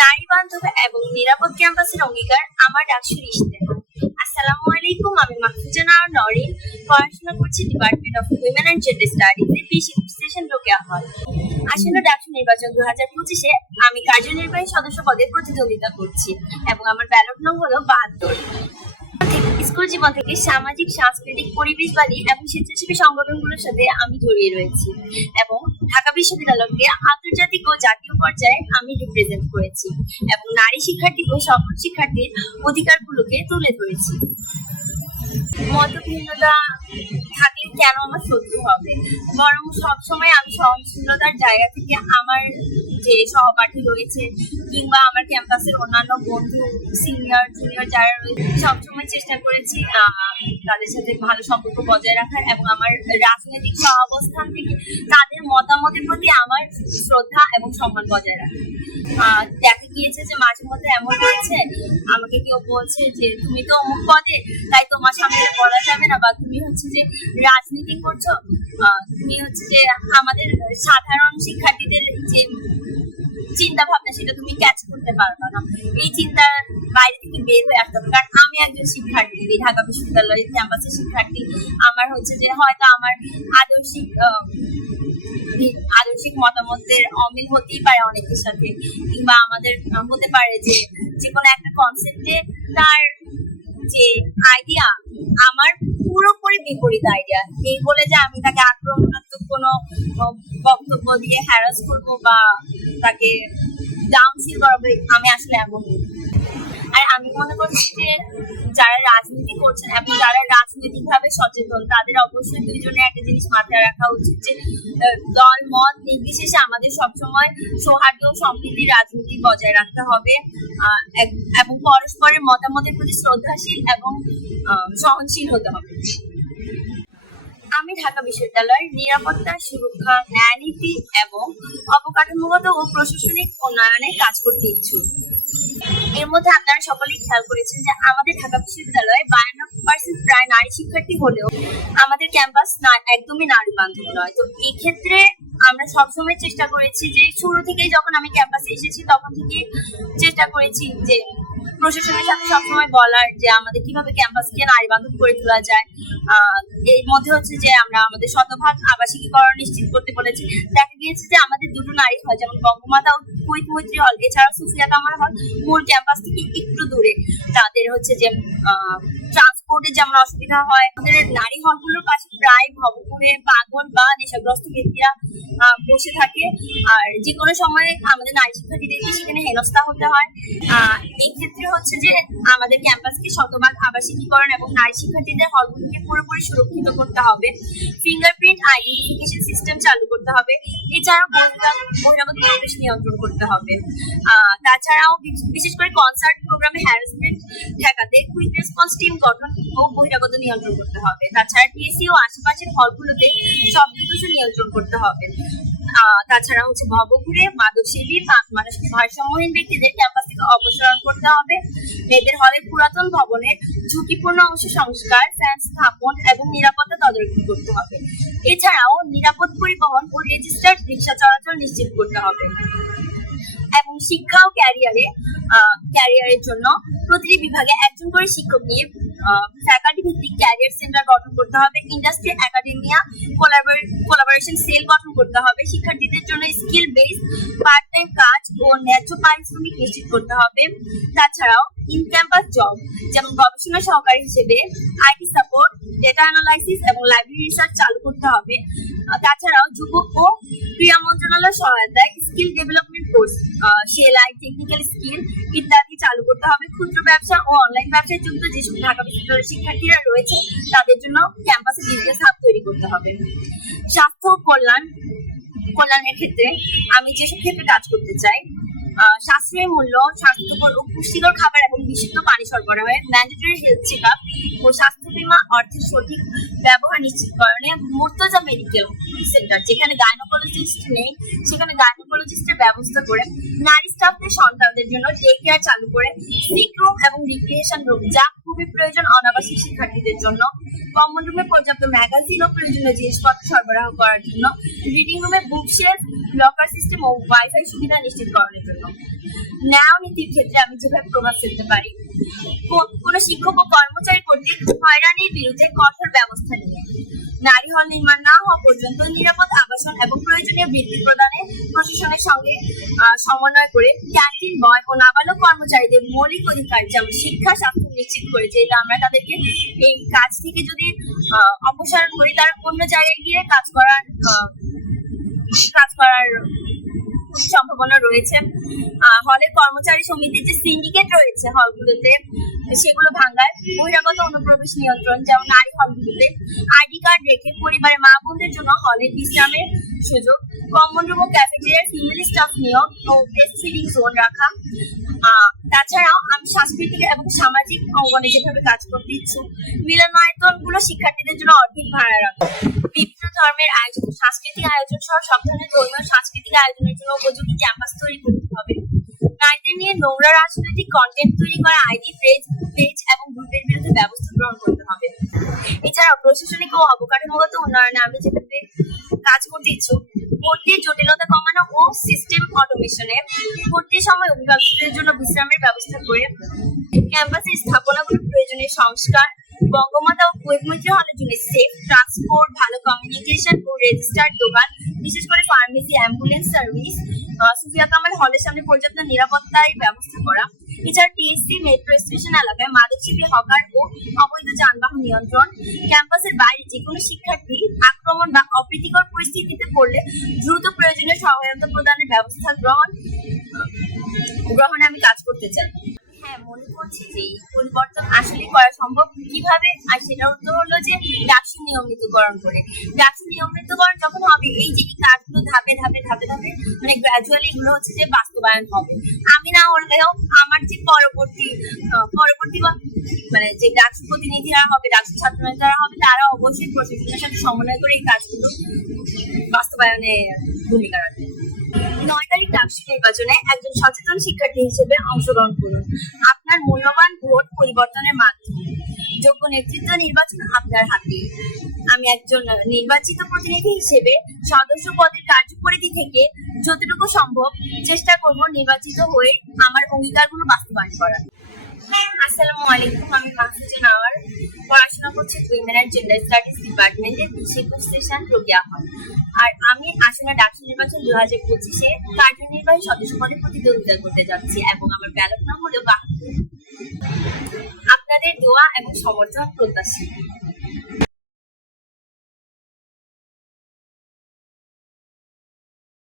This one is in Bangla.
নারী বান্ধব এবং নিরাপদ ক্যাম্পাসের অঙ্গীকার আমার ডাকসুর ইশতেহার। আসসালামু আলাইকুম, আমি মাহফুজা নাহার নরিন, পড়াশোনা করছি department of women and gender স্টাডিজে পিসি স্টেশন রোকেয়া হল। আসন্ন ডাকসু নির্বাচন 2025-এ আমি কার্যনির্বাহী সদস্য পদে প্রতিদ্বন্দ্বিতা করছি এবং আমার ব্যালট নং হলো 72। স্কুল জীবন থেকে সামাজিক, সাংস্কৃতিক, পরিবেশবাদী এবং স্বেচ্ছাসেবী সংগঠনগুলোর সাথে আমি জড়িয়ে রয়েছি এবং ঢাকা বিশ্ববিদ্যালয়কে আন্তর্জাতিক ও জাতীয় পর্যায়ে আমি রিপ্রেজেন্ট করেছি এবং নারী শিক্ষার্থী ও সকল শিক্ষার্থীর অধিকারগুলোকে তুলে ধরেছি। মতভিন্নতা থাকলে কেন আমার শত্রু হবে, বরং সবসময় আমি সহনশীলতার জায়গা থেকে আমার যে সহপাঠী রয়েছে কিংবা আমার ক্যাম্পাসের অন্যান্য বন্ধু, সিনিয়র জুনিয়র যারা রয়েছে, সবসময় চেষ্টা করেছি তাদের সাথে ভালো সম্পর্ক বজায় রাখার এবং আমার রাজনৈতিক অবস্থান থেকে তাদের মতামতের প্রতি আমার শ্রদ্ধা এবং সম্মান বজায় রাখা। দেখা গিয়েছে যে মাঝে মধ্যে এমন হয়েছে, আমাকে কেউ বলছে যে তুমি তো অমুক পদে, তাই তোমার সামনে বলা যাবে না, বা তুমি হচ্ছে যে রাজনীতি করছো, তুমি হচ্ছে যে আমাদের সাধারণ শিক্ষার্থীদের যে চিন্তা ভাবনা সেটা তুমি ক্যাচ করতে পারবে না। এই চিন্তার বাইরে থেকে বের হয়ে আসতে হবে, কারণ আমি একজন শিক্ষার্থী, ঢাকা বিশ্ববিদ্যালয়ের ক্যাম্পাসের শিক্ষার্থী। আমার হচ্ছে যে হয়তো আমার আদর্শিক মতামতের অমিল হতেই পারে অনেকের সাথে, কিংবা আমাদের হতে পারে যে কোনো একটা কনসেপ্টে তার যে আইডিয়া আমার পুরোপুরি বিপরীত আইডিয়া। এই বলে যে আমি তাকে আক্রমণাত্মক কোনো বক্তব্য দিয়ে হ্যারাস করবো বা তাকে ডাউনফিল করাবো, আমি আসলে এমন। আর আমি মনে করছি যে যারা রাজনীতি করছেন এবং যারা রাজনৈতিক ভাবে সচেতন, তাদের অবশ্যই দুইজনের একটা জিনিস মাথায় রাখা উচিত যে দল মত নির্বিশেষে আমাদের সবসময় সৌহার্দ্য ও সম্প্রীতির রাজনীতি বজায় রাখতে হবে এবং পরস্পরের মতামতের প্রতি শ্রদ্ধাশীল এবং সহনশীল হতে হবে। আমি ঢাকা বিশ্ববিদ্যালয়ের নিরাপত্তা, সুরক্ষা, ন্যায়নীতি এবং অবকাঠামোগত ও প্রশাসনিক উন্নয়নে কাজ করতে ইচ্ছুক। এর মধ্যে আপনারা সকলেই খেয়াল করেছেন যে আমাদের ঢাকা বিশ্ববিদ্যালয়ে 52% প্রায় নারী শিক্ষার্থী হলেও আমাদের ক্যাম্পাস একদমই নারী বান্ধব নয়। তো এই ক্ষেত্রে আমরা সবসময় চেষ্টা করেছি যে শুরু থেকেই যখন আমি ক্যাম্পাসে এসেছি তখন থেকে চেষ্টা করেছি যে প্রশাসনের সাথে সবসময় বলার যে আমাদের কিভাবে ক্যাম্পাসকে নারী বান্ধব করে তোলা যায়। এর মধ্যে হচ্ছে যে আমরা আমাদের শতভাগ আবাসিকীকরণ নিশ্চিত করতে বলেছি। দেখা গিয়েছে যে আমাদের দুটো নারী হল, যেমন বঙ্গমাতা ও কুয়েত মৈত্রী হল, এছাড়াও সুফিয়া কামাল হল মূল ক্যাম্পাস থেকে একটু দূরে। তাদের হচ্ছে যে ট্রান্সপোর্টে যেমন অসুবিধা হয়, আমাদের নারী হলগুলোর পাশে প্রায় ভবঘুরে পাগল বা নেশাগ্রস্ত ব্যক্তিরা বসে থাকে, আর যে কোনো সময় আমাদের নারী শিক্ষার্থীদেরকে সেখানে হেনস্থা হতে হয়। এই ক্ষেত্রে হচ্ছে যে আমাদের ক্যাম্পাসকে শতভাগ আবাসিকীকরণ এবং নারী শিক্ষার্থীদের হলগুলোকে পুরোপুরি সুরক্ষিত করতে হবে। ফিঙ্গারপ্রিন্ট আইডেন্টিফিকেশন সিস্টেম চালু করতে হবে। এছাড়াও বহিরাগত প্রবেশ নিয়ন্ত্রণ করতে হবে। তাছাড়াও বিশেষ করে কনসার্ট প্রোগ্রামে হ্যারাসমেন্ট ঠেকাতে কুইক রেসপন্স টিম গঠন ও বহিরাগত নিয়ন্ত্রণ করতে হবে। তাছাড়া টিএসসি ও আশেপাশের হলগুলোতে শব্দ দূষণ নিয়ন্ত্রণ করতে হবে। তাছাড়া হচ্ছে ভবঘুরে মাদকসেবী মানসিক ভারসাম্যহীন ব্যক্তিদের ক্যাম্পাস থেকে অপসারণ করতে হবে। মেয়েদের হলের পুরাতন ভবনের ঝুঁকিপূর্ণ অংশ সংস্কার, ফ্যান স্থাপন এবং নিরাপত্তা তদারকি করতে হবে। এছাড়াও নিরাপদ পরিবহন ও রেজিস্টার্ড রিক্সা চলাচল নিশ্চিত করতে হবে এবং শিক্ষা ও ক্যারিয়ারের জন্য প্রতিটি বিভাগে একজন করে শিক্ষক নিয়ে ফ্যাকাল্টি ভিত্তিক ক্যারিয়ার সেন্টার গঠন করতে হবে। ইন্ডাস্ট্রি, একাডেমিয়া, কোলাবোরেশন সেল গঠন করতে হবে। শিক্ষার্থীদের জন্য স্কিল বেস পার্ট টাইম কাজ ও ন্যায্য পারিশ্রমিক নিশ্চিত করতে হবে। তাছাড়াও ইন ক্যাম্পাস জব যেমন গবেষণা সহকারী হিসেবে আইটি সাপোর্ট, ডেটা অ্যানালাইসিস এবং লাইব্রেরি রিসার্চ চালু করতে হবে। তাছাড়াও যুবক ও ক্রীড়া মন্ত্রণালয় সহায়তায় স্কিল ডেভেলপমেন্ট কোর্স, সেলাই, টেকনিক্যাল স্কিল ইত্যাদি চালু করতে হবে। ক্ষুদ্র ব্যবসা ও অনলাইন ব্যবসায় যুক্ত যেসব ঢাকা বিশ্ববিদ্যালয়ের শিক্ষার্থীরা রয়েছে তাদের জন্য ক্যাম্পাসে বিজনেস হাব তৈরি করতে হবে। স্বাস্থ্য ও কল্যাণের ক্ষেত্রে আমি যেসব ক্ষেত্রে কাজ করতে চাই, সাশ্রয়ী মূল্য, স্বাস্থ্যকর ও পুষ্টিকর খাবার এবং বিশুদ্ধ পানি সরবরাহে, ম্যান্ডেটরি হেলথ চেক আপ ও স্বাস্থ্য বীমা অর্থের সঠিক ব্যবহার নিশ্চিতকরণে, মুর্তজা মেডিকেল সেন্টার যেখানে গাইনোকোলজিস্ট নেই সেখানে গাইনোকোলজিস্টের ব্যবস্থা করে, নারী স্টাফদের সন্তানদের জন্য ডে কেয়ার চালু করে, সিক রুম এবং রিক্রিয়েশন রুম যা খুবই প্রয়োজন অনাবাসিক শিক্ষার্থীদের জন্য, কমন রুমে পর্যাপ্ত ম্যাগাজিন ও প্রয়োজনীয় জিনিসপত্র সরবরাহ করার জন্য, রিডিং রুমে বুকশেলফ, লকার সিস্টেম ও ওয়াইফাই সুবিধা নিশ্চিতকরণের জন্য। ন্যায় নীতির ক্ষেত্রে আমি যেভাবে প্রভাব ফেলতে পারি, কোনো শিক্ষক ও কর্মচারী কর্তৃক হয়রানির বিরুদ্ধে কঠোর ব্যবস্থা নিয়ে, নারী হল নির্মাণ না হওয়া পর্যন্ত নিরাপদ আবাসন এবং প্রয়োজনীয় বৃত্তি প্রদানে প্রশাসনের সঙ্গে সমন্বয় করে ক্যান্টিন বয় ও নাবালক কর্মচারীদের মৌলিক অধিকার যেমন শিক্ষা স্বাস্থ্য নিশ্চিত করেছে। এটা আমরা তাদেরকে এই কাজ থেকে যদি অপসারণ করি, তারা অন্য জায়গায় গিয়ে কাজ করার সম্ভাবনা রয়েছে। হলের কর্মচারী সমিতির যে সিন্ডিকেট রয়েছে হলগুলোতে, সেগুলো ভাঙায়, বহিরাগত অনুপ্রবেশ নিয়ন্ত্রণ, যেমন নারী হলগুলোতে আইডি কার্ড রেখে পরিবারের মা বোনদের জন্য হলে বিশ্রামের সুযোগ, কমন রুম ও ক্যাফেটেরিয়ার ফিমেল স্টাফ নিয়োগ ও ব্রেস্ট ফিডিং জোন রাখা। তাছাড়াও আমি সাংস্কৃতিক এবং সামাজিক অঙ্গনে যেভাবে কাজ করতে ইচ্ছুক, মিলনায়তন গুলো শিক্ষার্থীদের জন্য অর্ধেক ভাড়া রাখা, বিভিন্ন ধর্মের আয়োজন, সাংস্কৃতিক আয়োজন সহ সব ধরনের ধর্মীয় সাংস্কৃতিক আয়োজনের জন্য উপযোগী ক্যাম্পাস তৈরি করতে হবে। নারীদের নিয়ে নোংরা রাজনৈতিক কন্টেন্ট তৈরি করা আইডি পেজ এবং গ্রুপের বিরুদ্ধে ব্যবস্থা গ্রহণ করতে হবে। এছাড়াও প্রশাসনিক ও অবকাঠামোগত উন্নয়নে আমি যেভাবে কাজ করতে ইচ্ছুক, ভর্তির জটিলতা কমানো ও সিস্টেম অটোমেশনে, ভর্তির সময় অভিভাবকদের জন্য বিশ্রামের ব্যবস্থা করে, ক্যাম্পাসের স্থাপনাগুলোর প্রয়োজনীয় সংস্কার, বঙ্গমাতা ও কুয়েতমৈত্রী হলের জন্য সেফ ট্রান্সপোর্ট, ভালো কমিউনিকেশন ও রেজিস্টার্ড দোকান, বিশেষ করে pharmacy, ambulance service, Sufia Kamal হলের সামনে পর্যাপ্ত নিরাপত্তার ব্যবস্থা করা। এছাড়া টিএসসি মেট্রো স্টেশন এলাকায় মাদকসেবী হকার ও অবৈধ যানবাহন নিয়ন্ত্রণ, ক্যাম্পাসের বাইরে যে কোনো শিক্ষার্থী আক্রমণ বা অপ্রীতিকর পরিস্থিতিতে পড়লে দ্রুত প্রয়োজনীয় সহায়তা প্রদানের ব্যবস্থা গ্রহণে আমি কাজ করতে চাই। হ্যাঁ, মনে করছি যে এই পরিবর্তন আসলে করা সম্ভব কিভাবে, আর সেটা উত্তর হলো যে ডাকসু নিয়মিতকরণ করে। ডাকসু নিয়মিতকরণ যখন হবে, এই যে কাজগুলো ধাপে ধাপে ধাপে ধাপে মানে গ্রাজুয়ালি এগুলো হচ্ছে যে বাস্তবায়ন হবে। আমি না হলেও আমার যে পরবর্তী মানে যে ডাকসু প্রতিনিধিরা হবে, ডাকসু ছাত্র নেতারা হবে, তারা অবশ্যই প্রশাসনের সাথে সমন্বয় করে এই কাজগুলো বাস্তবায়নে ভূমিকা রাখবে। 9 তারিখ ডাকসু নির্বাচনে একজন সচেতন শিক্ষার্থী হিসেবে অংশগ্রহণ করুন। আপনার মূল্যবান ভোট পরিবর্তনের মাধ্যমে। যোগ্য নেতৃত্ব নির্বাচন আপনার হাতে। আমি একজন নির্বাচিত প্রতিনিধি হিসেবে সদস্য পদের কার্যপরিধি থেকে যতটুকু সম্ভব চেষ্টা করব নির্বাচিত হয়ে আমার অঙ্গীকারগুলো বাস্তবায়ন করার। আসসালামু আলাইকুম, আমি মাহফুজা নাওয়ার, পড়াশোনা করছি উইমেন এন্ড জেন্ডার স্টাডিজ ডিপার্টমেন্টের 21 সেশন রোকেয়া হল। আর আমি আসলে ডাকসু নির্বাচন 2025-এ কার্যনির্বাহী সদস্য পদে প্রতিদ্বন্দ্বিতা করতে যাচ্ছি এবং আমার ব্যালট নাম হলো 72। আপনাদের দোয়া এবং সমর্থন প্রত্যাশী।